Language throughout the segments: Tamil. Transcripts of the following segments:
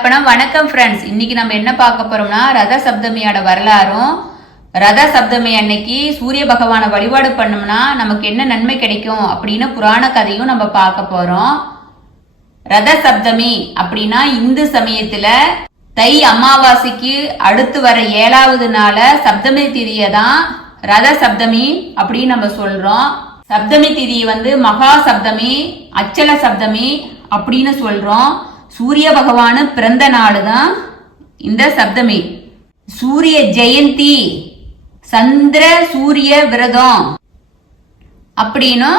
அர்ப்பணம். வணக்கம் ஃப்ரெண்ட்ஸ். இன்னைக்கு நம்ம என்ன பார்க்க போறோம்னா ரத சப்தமியோட வரலாறும், ரத சப்தமி அன்னைக்கு சூரிய பகவானை வழிபாடு பண்ணோம்னா நமக்கு என்ன நன்மை கிடைக்கும் அப்படின்னு புராண கதையும் நம்ம பார்க்க போறோம். ரத சப்தமி அப்படின்னா இந்து சமயத்துல தை அமாவாசைக்கு அடுத்து வர 7வது நாள சப்தமி திதியை தான் ரத சப்தமி அப்படின்னு நம்ம சொல்றோம். சப்தமி திதி மகா சப்தமி, அச்சல சப்தமி அப்படின்னு சொல்றோம். சூரிய பகவானு பிறந்த நாடு தான் இந்த சப்தமி. சூரிய ஜெயந்தி, சந்திர சூரிய விரதம் அப்படின்னு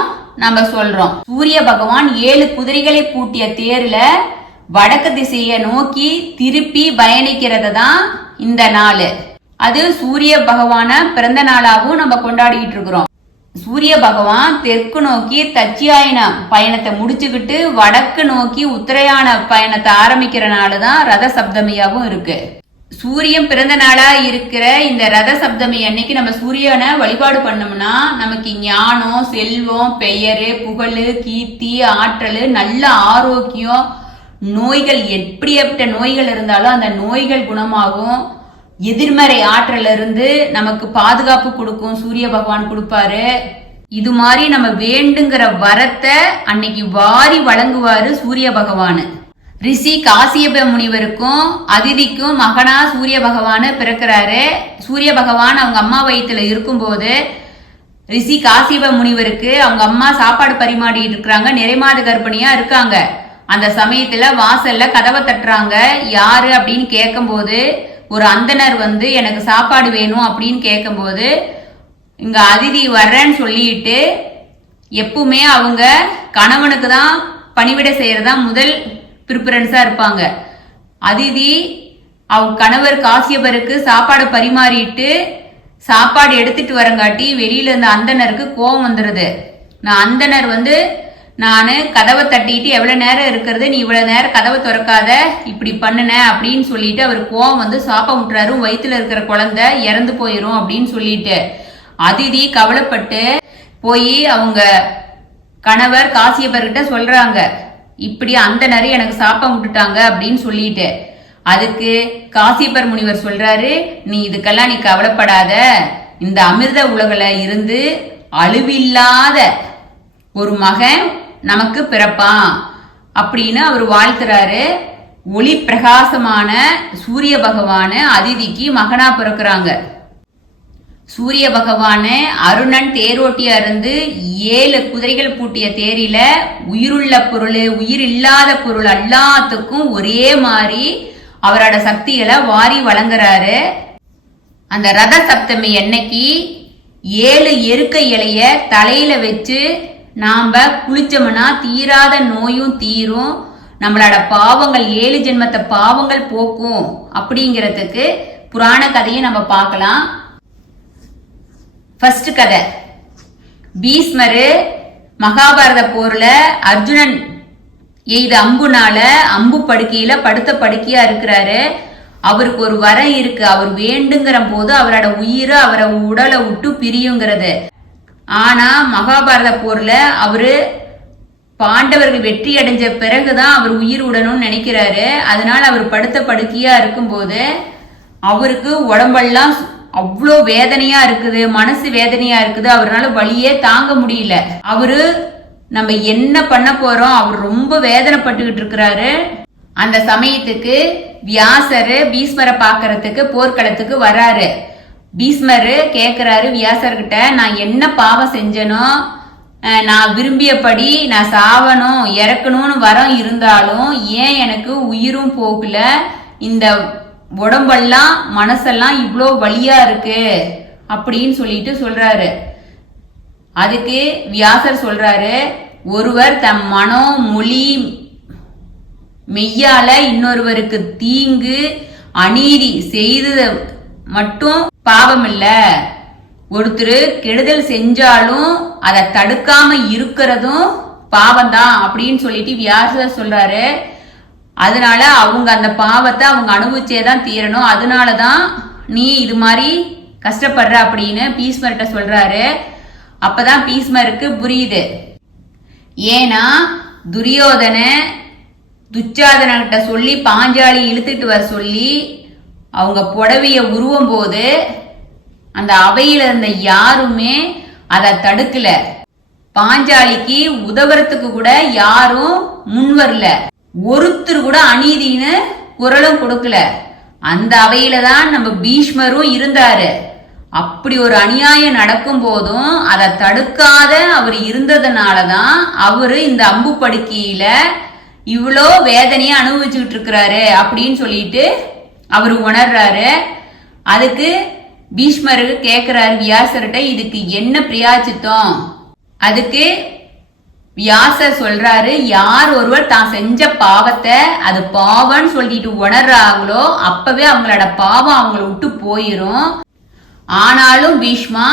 நம்ம சொல்றோம். சூரிய பகவான் 7 குதிரைகளை பூட்டிய தேர்ல வடக்கு திசையை நோக்கி திருப்பி பயணிக்கிறது தான் இந்த நாள். அது சூரிய பகவான பிறந்த நாளாகவும் நம்ம கொண்டாடிட்டு இருக்கிறோம். சூரிய பகவான் தெற்கு நோக்கி தட்சியாயன பயணத்தை முடிச்சுக்கிட்டு வடக்கு நோக்கி உத்தரையான பயணத்தை ஆரம்பிக்கிற நாள் தான் ரத சப்தமியாவும் இருக்கு. சூரியன் பிறந்த நாளா இருக்கிற இந்த ரத சப்தமி அன்னைக்கு நம்ம சூரியனை வழிபாடு பண்ணோம்னா நமக்கு ஞானம், செல்வம், பெயரு, புகழ், கீர்த்தி, ஆற்றல், நல்ல ஆரோக்கியம், நோய்கள் எப்படிப்பட்ட நோய்கள் இருந்தாலும் அந்த நோய்கள் குணமாகும். எதிர்மறை ஆற்றல இருந்து நமக்கு பாதுகாப்பு கொடுக்கும், சூரிய பகவான் கொடுப்பாரு. இது மாதிரி நம்ம வேண்டுங்கிற வரத்தை அன்னைக்கு வாரி வழங்குவாரு சூரிய பகவான். ரிஷி காசியப முனிவருக்கும் அதிதிக்கும் மகனா சூரிய பகவான் பிறக்கிறாரு. சூரிய பகவான் அவங்க அம்மா வயிற்றுல இருக்கும்போது ரிஷி காசியப முனிவருக்கு அவங்க அம்மா சாப்பாடு பரிமாறிட்டு இருக்கிறாங்க, நிறைமாத கர்ப்பிணியா இருக்காங்க. அந்த சமயத்துல வாசல்ல கதவை தட்டுறாங்க. யாரு அப்படின்னு கேட்கும்போது ஒரு அந்தனர் எனக்கு சாப்பாடு வேணும் அப்படின்னு கேட்கும்போது இங்க அதிதி வர்றேன்னு சொல்லிட்டு, எப்பவுமே அவங்க கணவனுக்கு தான் பணிவிட செய்யறதா முதல் ப்ரிஃபரன்ஸா இருப்பாங்க. அதிதி அவங்க கணவர் காசியபருக்கு சாப்பாடு பரிமாறிட்டு சாப்பாடு எடுத்துட்டு வரங்காட்டி வெளியில இருந்த அந்தனருக்கு கோபம் வந்துடுது. நான் அந்தனர் நானு கதவை தட்டிட்டு எவ்வளவு நேரம் இருக்கிறது, நீ இவ்வளவு நேரம் கதவை திறக்காத, இப்படி பண்ணுன அப்படின்னு சொல்லிட்டு அவர் கோவம் சாப்ப விட்டுறாரு. வயிற்றுல இருக்கிற குழந்தை இறந்து போயிரும் அப்படின்னு சொல்லிட்டு அதிதி கவலைப்பட்டு போய் அவங்க கணவர் காசியபர்கிட்ட சொல்றாங்க, இப்படி அந்த நிறைய எனக்கு சாப்பம் விட்டுட்டாங்க அப்படின்னு சொல்லிட்டு. அதுக்கு காசியபர் முனிவர் சொல்றாரு, நீ இதுக்கெல்லாம் நீ கவலைப்படாத, இந்த அமிர்த உலகில இருந்து அழிவில்லாத ஒரு மகன் நமக்கு பிறப்பான் அப்படின்னு அவர் வாழ்த்துறாரு. ஒளி பிரகாசமான சூரிய பகவான அதிதிக்கு மகனா பிறக்கிறாங்க. சூரிய பகவான அருணன் தேரோட்டியா இருந்து 7 குதிரைகள் பூட்டிய தேரில உயிருள்ள பொருள், உயிர் இல்லாத பொருள் எல்லாத்துக்கும் ஒரே மாதிரி அவரோட சக்திகளை வாரி வழங்குறாரு. அந்த ரத சப்தமி அன்னைக்கு 7 எருக்க இலைய தலையில வச்சு நாம குளிச்சோம்னா தீராத நோயும் தீரும், நம்மளோட பாவங்கள் 7 ஜென்மத்தை பாவங்கள் போக்கும் அப்படிங்கிறதுக்கு புராண கதையை நம்ம பார்க்கலாம். ஃபர்ஸ்ட் கதை, பீஷ்மரு மகாபாரத போர்ல அர்ஜுனன் எய்த அம்புனால அம்பு படுக்கையில படுத்த படுக்கையா இருக்கிறாரு. அவருக்கு ஒரு வரம் இருக்கு, அவர் வேண்டுங்கிற போது அவரோட உயிரை அவரை உடலை விட்டு பிரியுங்கிறது. ஆனா மகாபாரத போர்ல அவரு பாண்டவர்கள் வெற்றி அடைஞ்ச பிறகுதான் அவர் உயிர் விடணும்னு நினைக்கிறாரு. அதனால அவர் படுத்த படுக்கையா இருக்கும்போது அவருக்கு உடம்பெல்லாம் அவ்வளோ வேதனையா இருக்குது, மனசு வேதனையா இருக்குது. அவரால் வலியே தாங்க முடியல. அவரு நம்ம என்ன பண்ண போறோம், அவர் ரொம்ப வேதனைப்பட்டுக்கிட்டு இருக்கிறாரு. அந்த சமயத்துக்கு வியாசரு பீஷ்மரை பாக்கிறதுக்கு போர்க்களத்துக்கு வராரு. பீஷ்மரு கேக்குறாரு வியாசர்கிட்ட, நான் என்ன பாவம் செஞ்சனோ, நான் விரும்பியபடி நான் சாவணும் இறக்கணும்னு வரம் இருந்தாலும் ஏன் எனக்கு உயிரும் போகல, இந்த உடம்பெல்லாம் மனசெல்லாம் இவ்வளோ வலியா இருக்கு அப்படின்னு சொல்லிட்டு சொல்றாரு. அதுக்கு வியாசர் சொல்றாரு, ஒருவர் தம் மனம் மொழி மெய்யால இன்னொருவருக்கு தீங்கு அநீதி செய்து மட்டும் பாவம் இல்ல, ஒருத்தர் கெடுதல் செஞ்சாலும் அதை தடுக்காம இருக்கிறதும் பாவம் தான் அப்படின்னு சொல்லிட்டு வியாசர் சொல்றாரு. அதனால அவங்க அந்த பாவத்தை அவங்க அனுபவிச்சேதான் தீரணும், அதனாலதான் நீ இது மாதிரி கஷ்டப்படுற அப்படின்னு பீஷ்மர்கிட்ட சொல்றாரு. அப்பதான் பீஷ்மருக்கு புரியுது. ஏன்னா துரியோதன துச்சாதனகிட்ட சொல்லி பாஞ்சாலி இழுத்துட்டு வர சொல்லி அவங்க புடவைய உருவும் போது அந்த அவையில இருந்த யாருமே அதை தடுக்கல. பாஞ்சாலிக்கு உதவுறதுக்கு கூட யாரும் முன் வரல. ஒருத்தர் கூட அநீதின்னு குரலும் கொடுக்கல. அந்த அவையில தான் நம்ம பீஷ்மரும் இருந்தாரு. அப்படி ஒரு அநியாயம் நடக்கும் போதும் அதை தடுக்காத அவர் இருந்ததுனாலதான் அவரு இந்த அம்பு படுக்கையில இவ்வளோ வேதனையை அனுபவிச்சுட்டு இருக்கிறாரு அப்படின்னு சொல்லிட்டு அவரு உணர்றாரு. அதுக்கு பீஷ்மருக்கு கேக்குறாரு வியாசர்கிட்ட, இதுக்கு என்ன பிரியாச்சித்தம்? அதுக்கு வியாசர் சொல்றாரு, யார் ஒருவர் தான் செஞ்ச பாவத்தை அது பாவம்னு சொல்லிட்டு உணர்றாங்களோ அப்பவே அவங்களோட பாவம் அவங்கள விட்டு போயிரும். ஆனாலும் பீஷ்மா,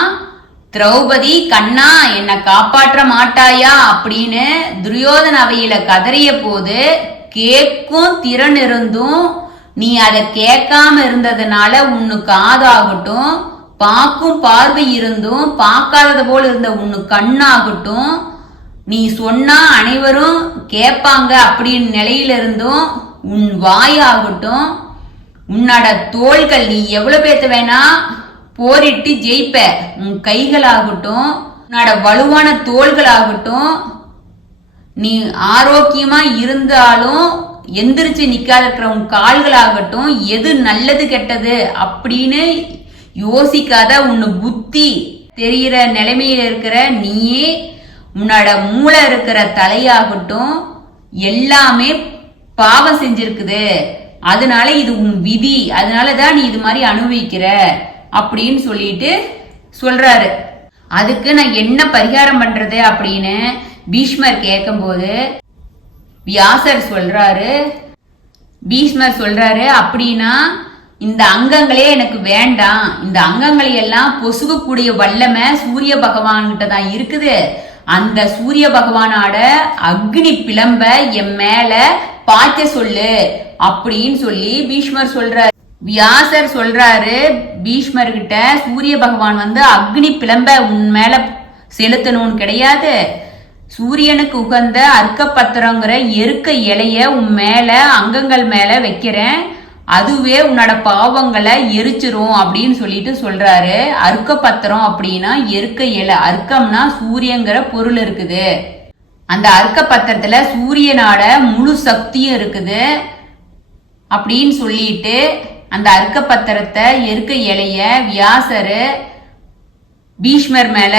திரௌபதி கண்ணா என்னை காப்பாற்ற மாட்டாயா அப்படின்னு துரியோதன அவையில கதறிய போது கேட்கும் திறன் இருந்தும் நீ அதை கேட்காம இருந்ததுனால உன்னு காதாகட்டும், பார்க்கும் பார்வை இருந்தும் பார்க்காதது போல இருந்த உன்னு கண்ணாகட்டும், நீ சொன்னா அனைவரும் கேட்பாங்க அப்படின்னு நிலையில இருந்தும் உன் வாயாகட்டும், உன்னோட தோள்கள் நீ எவ்வளவு பேத்த வேணா போரிட்டு ஜெயிப்ப, உன் கைகளாகட்டும், உன்னோட வலுவான தோள்களாகட்டும், நீ ஆரோக்கியமா இருந்தாலும் எந்திரிச்சு நிக்காத இருக்கிற உன் கால்களாகட்டும், எது நல்லது கெட்டது அப்படின்னு யோசிக்காத உன்னு புத்தி தெரிகிற நிலைமையில இருக்கிற நீயே, உன்னோட மூளை இருக்கிற தலையாகட்டும் எல்லாமே பாவம் செஞ்சிருக்குது. அதனால இது உன் விதி, அதனாலதான் நீ இது மாதிரி அனுபவிக்கிற அப்படின்னு சொல்லிட்டு சொல்றாரு. அதுக்கு நான் என்ன பரிகாரம் பண்றது அப்படின்னு பீஷ்மர் கேட்கும்போது பீஷ்மர் சொல்றாரு, அப்படின்னா இந்த அங்கங்களே எனக்கு வேண்டாம், இந்த அங்கங்களை எல்லாம் பொசுகக்கூடிய வல்லமை சூரிய பகவான்கிட்ட தான் இருக்குது. அந்த சூரிய பகவானோட அக்னி பிளம்ப என் மேல பாய்ச்ச சொல்லு அப்படின்னு சொல்லி பீஷ்மர் சொல்றாரு. வியாசர் சொல்றாரு பீஷ்மர்கிட்ட, சூரிய பகவான் அக்னி பிளம்ப உன் மேல செலுத்தணும்னு கிடையாது, சூரியனுக்கு உகந்த அர்க்கப்பத்திரங்கிற எருக்க இலைய உன் மேல அங்கங்கள் மேல வைக்கிறேன், அதுவே உன்னோட பாவங்களை எரிச்சிரும் அப்படின்னு சொல்லிட்டு சொல்றாரு. அர்க்கப்பத்திரம் அப்படின்னா எருக்க இலை, அர்க்கம்னா சூரியங்கிற பொருள் இருக்குது. அந்த அர்க்கப்பத்திரத்துல சூரியனோட முழு சக்தியும் இருக்குது அப்படின்னு சொல்லிட்டு அந்த அர்க்கப்பத்திரத்தை எருக்க இலைய வியாசரு பீஷ்மர் மேல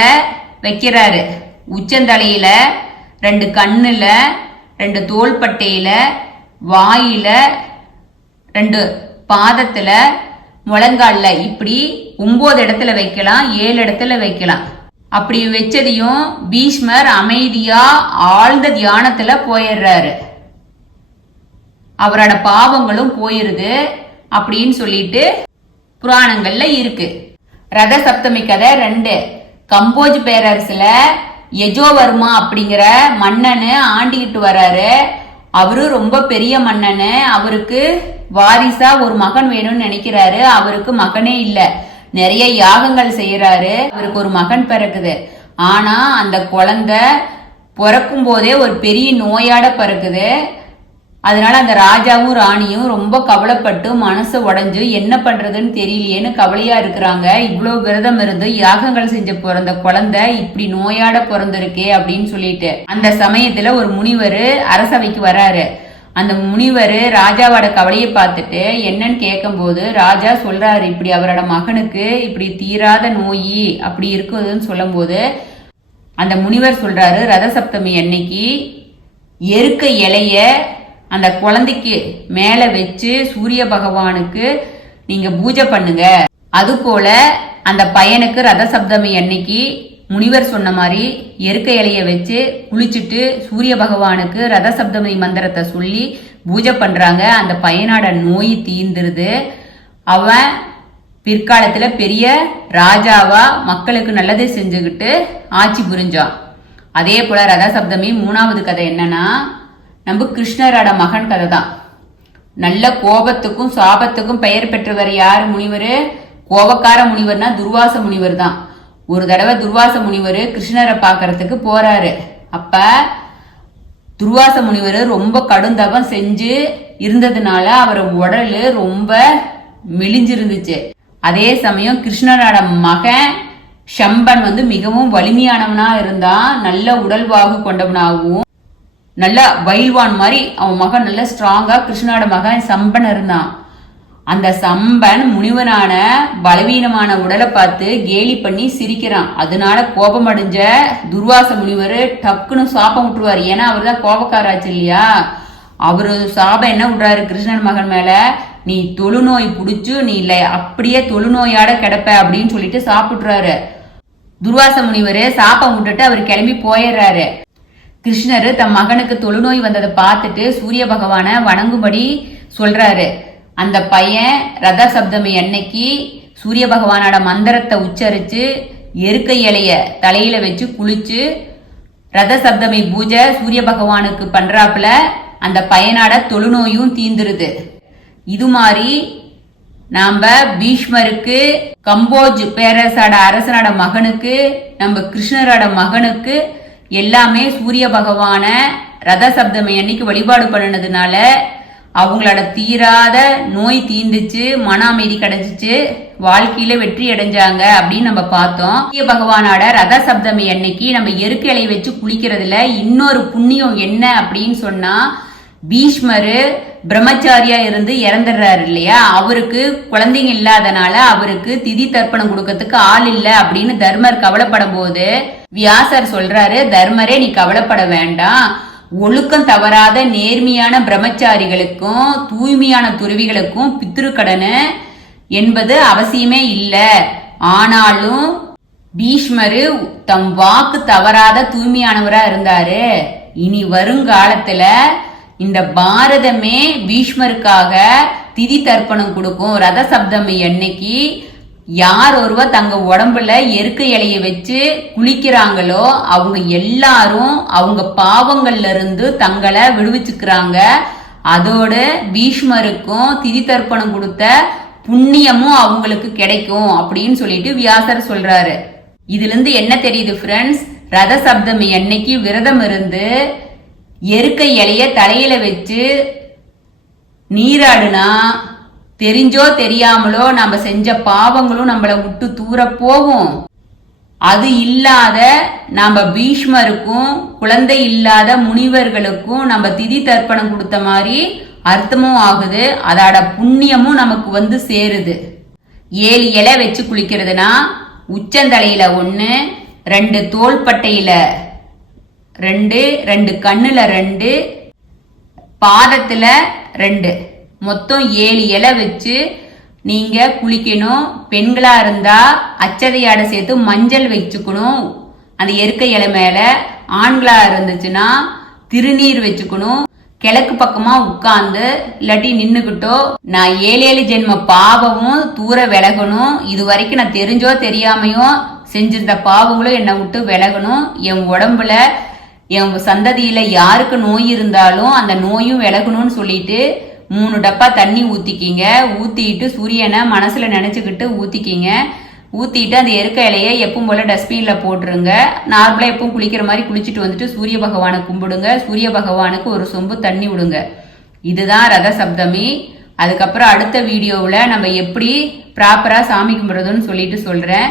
வைக்கிறாரு. உச்சந்தலையில, 2 கண்ணுல, 2 தோள்பட்டையில, வாயில, 2 பாதத்துல, முழங்கால்ல, இப்படி 9 இடத்துல வைக்கலாம், 7 இடத்துல வைக்கலாம். அப்படி வச்சதையும் பீஷ்மர் அமைதியா ஆழ்ந்த தியானத்துல போயிடுறாரு. அவரோட பாவங்களும் போயிருது அப்படின்னு சொல்லிட்டு புராணங்கள்ல இருக்கு. ரத சப்தமி கதை 2. கம்போஜ் பேரரசுல யஜோவர்மா அப்படிங்கிற மன்னனு ஆண்டிக்கிட்டு வர்றாரு. அவரு ரொம்ப பெரிய மன்னனு. அவருக்கு வாரிசா ஒரு மகன் வேணும்னு நினைக்கிறாரு. அவருக்கு மகனே இல்ல. நிறைய யாகங்கள் செய்யறாரு. அவருக்கு ஒரு மகன் பிறக்குது. ஆனா அந்த குழந்தை பிறக்கும் போதே ஒரு பெரிய நோயாட பிறக்குது. அதனால அந்த ராஜாவும் ராணியும் ரொம்ப கவலைப்பட்டு மனசு உடைஞ்சு என்ன பண்றதுன்னு தெரியலையேன்னு கவலையா இருக்கிறாங்க. இவ்வளவு விரதம் இருந்து யாகங்கள் செஞ்ச பிறந்த குழந்தை இப்படி நோயாட பிறந்திருக்கே அப்படின்னு சொல்லிட்டு அந்த சமயத்துல ஒரு முனிவர் அரசவைக்கு வராரு. அந்த முனிவர் ராஜாவோட கவலையை பார்த்துட்டு என்னன்னு கேட்கும் போது ராஜா சொல்றாரு, இப்படி அவரோட மகனுக்கு இப்படி தீராத நோய் அப்படி இருக்குதுன்னு சொல்லும் போது அந்த முனிவர் சொல்றாரு, ரத சப்தமி அன்னைக்கு எருக்க இலைய அந்த குழந்தைக்கு மேல வச்சு சூரிய பகவானுக்கு நீங்க பூஜை பண்ணுங்க. அது போல அந்த பையனுக்கு ரத சப்தமி அன்னைக்கு முனிவர் சொன்ன மாதிரி எருக்க இலைய வச்சு குளிச்சுட்டு சூரிய பகவானுக்கு ரத சப்தமி மந்திரத்தை சொல்லி பூஜை பண்றாங்க. அந்த பையனோட நோய் தீந்துருது. அவன் பிற்காலத்துல பெரிய ராஜாவா மக்களுக்கு நல்லது செஞ்சுக்கிட்டு ஆட்சி புரிஞ்சான். அதே போல ரத சப்தமி 3வது கதை என்னன்னா, நம்ம கிருஷ்ணரோட மகன் கதை தான். நல்ல கோபத்துக்கும் சாபத்துக்கும் பெயர் பெற்றவர் யார்? முனிவர். கோபக்கார முனிவர்னா துர்வாச முனிவர் தான். ஒரு தடவை துர்வாச முனிவர் கிருஷ்ணரை பாக்கிறதுக்கு போறாரு. அப்ப துர்வாச முனிவர் ரொம்ப கடுந்தவம் செஞ்சு இருந்ததுனால அவர் உடல் ரொம்ப மெலிஞ்சிருந்துச்சு. அதே சமயம் கிருஷ்ணரோட மகன் சம்பன் மிகவும் வலிமையானவனா இருந்தான். நல்ல உடல்வாகு கொண்டவனாகவும் நல்ல பயில்வான் மாதிரி அவன் மகன் நல்ல ஸ்ட்ராங்கா கிருஷ்ணரோட மகன் சம்பன் இருந்தான். அந்த சம்பன் முனிவனான பலவீனமான உடலை பார்த்து கேலி பண்ணி சிரிக்கிறான். அதனால கோபம் அடைஞ்ச துர்வாச முனிவர் டக்குன்னு சாபம் விட்டுருவாரு. ஏன்னா அவர் தான் கோபக்காராச்சு இல்லையா. அவரு சாபம் என்ன விடுறாரு கிருஷ்ணன் மகன் மேல, நீ தொழுநோய் புடிச்சு நீ இல்ல அப்படியே தொழுநோயாட கிடப்ப அப்படின்னு சொல்லிட்டு சாப்பிட்டுறாரு. துர்வாச முனிவர் சாப்பம் விட்டுட்டு அவர் கிளம்பி போயிடுறாரு. கிருஷ்ணர் தம் மகனுக்கு தொழுநோய் வந்ததை பார்த்துட்டு சூரிய பகவான வணங்கும்படி சொல்றாரு. அந்த பையன் ரத சப்தமி அன்னைக்கு சூரிய பகவானோட மந்திரத்தை உச்சரிச்சு எருக்கை இலைய தலையில வச்சு குளிச்சு ரத சப்தமி பூஜை சூரிய பகவானுக்கு பண்றாப்புல அந்த பையனோட தொழுநோயும் தீந்துருது. இது மாதிரி நாம பீஷ்மருக்கு, கம்போஜ் பேரரசோட அரசனோட மகனுக்கு, நம்ம கிருஷ்ணரோட மகனுக்கு எல்லாமே சூரிய பகவான ரத சப்தமி அன்னைக்கு வழிபாடு பண்ணினதுனால அவங்களோட தீராத நோய் தீந்துச்சு, மன அமைதி கிடைச்சிச்சு, வாழ்க்கையில வெற்றி அடைஞ்சாங்க அப்படின்னு நம்ம பார்த்தோம். சூரிய பகவானோட ரத சப்தமி அன்னைக்கு நம்ம எருக்கு இலையை வச்சு குளிக்கிறதுல இன்னொரு புண்ணியம் என்ன அப்படின்னு சொன்னா, பீஷ்மரு பிரம்மச்சாரியா இருந்து இறந்துடுறாரு இல்லையா. அவருக்கு குழந்தைங்க இல்லாதனால அவருக்கு திதி தர்ப்பணம் கொடுக்கறதுக்கு ஆள் இல்லை அப்படின்னு தர்மர் கவலைப்படும் போது வியாசர் சொல்றாரு, தர்மரே நீ கவலைப்பட வேண்டாம், ஒழுக்கம் தவறாத நேர்மையான பிரம்மச்சாரிகளுக்கும் தூய்மையான துறவிகளுக்கும் பித்ருக்கடனு என்பது அவசியமே இல்லை. ஆனாலும் பீஷ்மரு தம் வாக்கு தவறாத தூய்மையானவரா இருந்தாரு. இனி வருங்காலத்துல இந்த பாரதமே பீஷ்மருக்காக திதி தர்ப்பணம் கொடுக்கும். ரத சப்தமி அன்னைக்கு யார் ஒருவர் தங்க உடம்புல எருக்க இலைய வச்சு குளிக்கிறாங்களோ அவங்க எல்லாரும் அவங்க பாவங்கள்ல இருந்து தங்களை விடுவிச்சுக்கிறாங்க. அதோட பீஷ்மருக்கும் திதி தர்ப்பணம் கொடுத்த புண்ணியமும் அவங்களுக்கு கிடைக்கும் அப்படின்னு சொல்லிட்டு வியாசர் சொல்றாரு. இதுல இருந்து என்ன தெரியுது ஃப்ரெண்ட்ஸ், ரத சப்தமி அன்னைக்கு விரதம் இருந்து எருக்க இலைய தலையில வச்சு நீராடுனா தெரிஞ்சோ தெரியாமலோ நம்ம செஞ்ச பாவங்களும் நம்மளை விட்டு தூர போகும். அது இல்லாத நம்ம பீஷ்மருக்கும் குழந்தை இல்லாத முனிவர்களுக்கும் நம்ம திதி தர்ப்பணம் கொடுத்த மாதிரி அர்த்தமும் ஆகுது. அதோட புண்ணியமும் நமக்கு சேருது. 7 இலை வச்சு குளிக்கிறதுனா உச்சந்தலையில 1, 2 தோள்பட்டையில 2, 2 கண்ணுல 2, பாதத்துல 2, மொத்தம் 7 இலை வச்சு நீங்க குளிக்கணும். பெண்களா இருந்தா அச்சதையாட சேர்த்து மஞ்சள் வச்சுக்கணும் அந்த எருக்க இலை மேல. ஆண்களா இருந்துச்சுன்னா திருநீர் வச்சுக்கணும். கிழக்கு பக்கமா உட்கார்ந்து இல்லாட்டி நின்னுகிட்டோ நான் 7 ஜென்ம பாவமும் தூர விலகணும். இது வரைக்கும் நான் தெரிஞ்சோ தெரியாமையோ செஞ்சிருந்த பாவங்களும் என்னை விட்டு விலகணும். என் உடம்புல என் சந்ததியில யாருக்கு நோய் இருந்தாலும் அந்த நோயும் விலகணும்னு சொல்லிட்டு 3 டப்பா தண்ணி ஊத்திக்கிங்க. ஊத்திட்டு சூரியனை மனசுல நினைச்சுக்கிட்டு ஊத்திக்கிங்க. ஊத்திட்டு அந்த எருக்க இலையை எப்பவும் போல டஸ்ட்பின்ல போட்டுருங்க. நார்மலா எப்பவும் குளிக்கிற மாதிரி குளிச்சுட்டு வந்துட்டு சூரிய பகவானை கும்பிடுங்க. சூரிய பகவானுக்கு ஒரு சொம்பு தண்ணி விடுங்க. இதுதான் ரத சப்தமி. அதுக்கப்புறம் அடுத்த வீடியோவில் நம்ம எப்படி ப்ராப்பரா சாமி கும்பிடுறதுன்னு சொல்லிட்டு சொல்றேன்.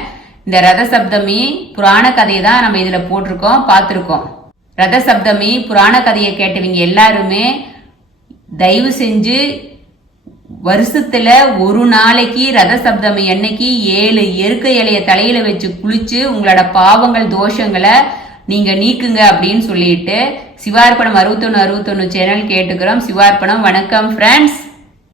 இந்த ரத சப்தமி புராண கதையை தான் நம்ம இதுல போட்டிருக்கோம், பார்த்துருக்கோம். ரத சப்தமி புராண கதையை கேட்டவங்க எல்லாருமே தயவு செஞ்சு வருஷத்துல ஒரு நாளைக்கு ரத சப்தமி அன்னைக்கு 7 எருக்க இலைய தலையில வச்சு குளிச்சு உங்களோட பாவங்கள் தோஷங்களை நீங்க நீக்குங்க அப்படின்னு சொல்லிட்டு சிவார்ப்பணம் 6161 சேனல் கேட்டுக்கிறோம். சிவார்ப்பணம். வணக்கம் ஃப்ரெண்ட்ஸ்.